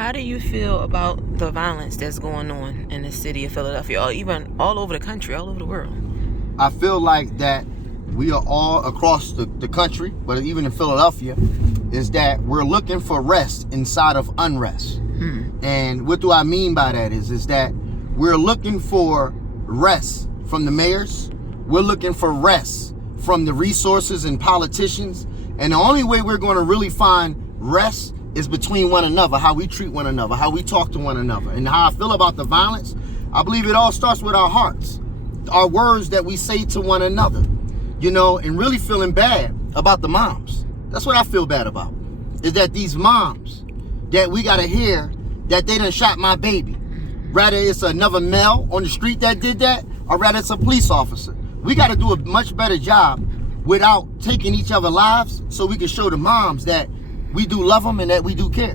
How do you feel about the violence that's going on in the city of Philadelphia, or even all over the country, all over the world? I feel like that we are all across the country, but even in Philadelphia, is that we're looking for rest inside of unrest. And what do I mean by that is that we're looking for rest from the mayors. We're looking for rest from the resources and politicians. And the only way we're going to really find rest is between one another, how we treat one another, how we talk to one another. And how I feel about the violence, I believe it all starts with our hearts, our words that we say to one another, and really feeling bad about the moms. That's what I feel bad about, is that these moms that we got to hear that they done shot my baby. Rather it's another male on the street that did that, or rather it's a police officer. We got to do a much better job without taking each other's lives, so we can show the moms that we do love them and that we do care.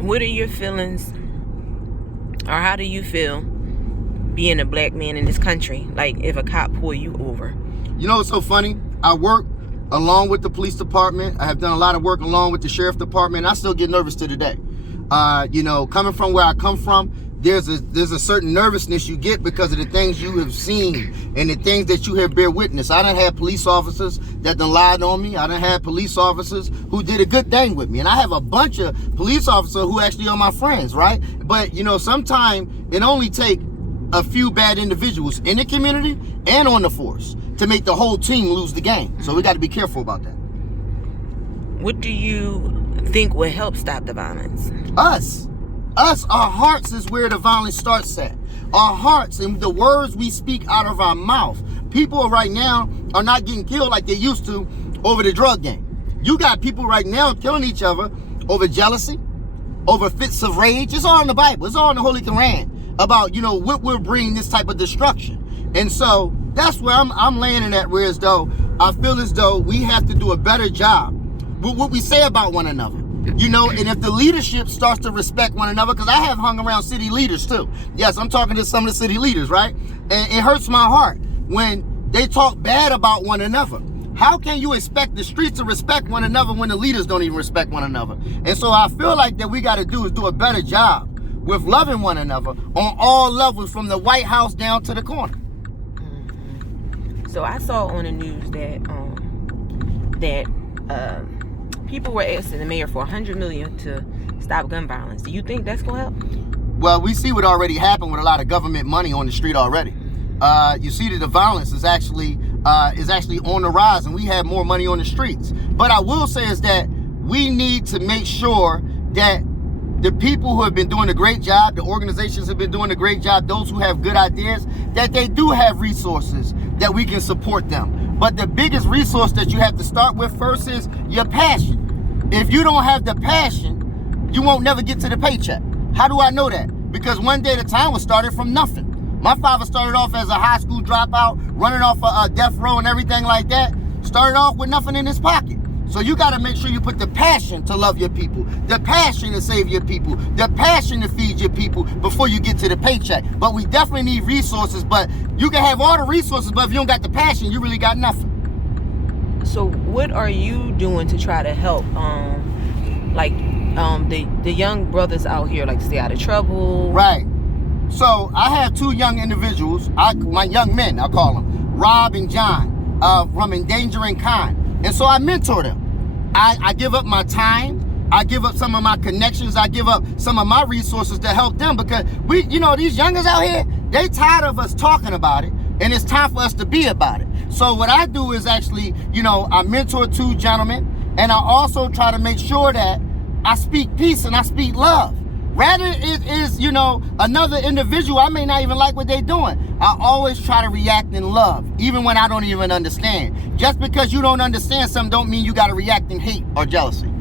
What are your feelings, or how do you feel being a black man in this country? Like, if a cop pull you over? It's so funny. I work along with the police department. I have done a lot of work along with the sheriff department. I still get nervous to today. Coming from where I come from, there's a certain nervousness you get because of the things you have seen and the things that you have bear witness. I done had police officers that done lied on me. I done had police officers who did a good thing with me. And I have a bunch of police officers who actually are my friends, right? But, sometimes it only take a few bad individuals in the community and on the force to make the whole team lose the game. So we got to be careful about that. What do you think will help stop the violence? Us, our hearts is where the violence starts at. Our hearts and the words we speak out of our mouth. People right now are not getting killed like they used to over the drug game. You got people right now killing each other over jealousy, over fits of rage. It's all in the Bible. It's all in the Holy Quran about, what will bring this type of destruction. And so that's where I'm landing at, where as though I feel as though we have to do a better job with what we say about one another. And if the leadership starts to respect one another, because I have hung around city leaders too. Yes, I'm talking to some of the city leaders, right? And it hurts my heart when they talk bad about one another. How can you expect the streets to respect one another when the leaders don't even respect one another? And so I feel like that we got to do is do a better job with loving one another on all levels, from the White House down to the corner. So I saw on the news that people were asking the mayor for $100 million to stop gun violence. Do you think that's gonna help? Well, we see what already happened with a lot of government money on the street already. You see that the violence is actually on the rise, and we have more money on the streets. But I will say is that we need to make sure that the people who have been doing a great job, the organizations have been doing a great job, those who have good ideas, that they do have resources that we can support them. But the biggest resource that you have to start with first is your passion. If you don't have the passion, you won't never get to the paycheck. How do I know that? Because one day the time was started from nothing. My father started off as a high school dropout, running off a death row and everything like that. Started off with nothing in his pocket. So you got to make sure you put the passion to love your people, the passion to save your people, the passion to feed your people before you get to the paycheck. But we definitely need resources. But you can have all the resources, but if you don't got the passion, you really got nothing. So what are you doing to try to help the young brothers out here, like, stay out of trouble? Right. So I have two young individuals, my young men, I call them, Rob and John, from Endangering Kind. And so I mentor them. I give up my time. I give up some of my connections. I give up some of my resources to help them, because these youngers out here, they tired of us talking about it, and it's time for us to be about it. So what I do is actually, I mentor two gentlemen, and I also try to make sure that I speak peace and I speak love. Rather it is, another individual, I may not even like what they're doing. I always try to react in love, even when I don't even understand. Just because you don't understand something don't mean you got to react in hate or jealousy.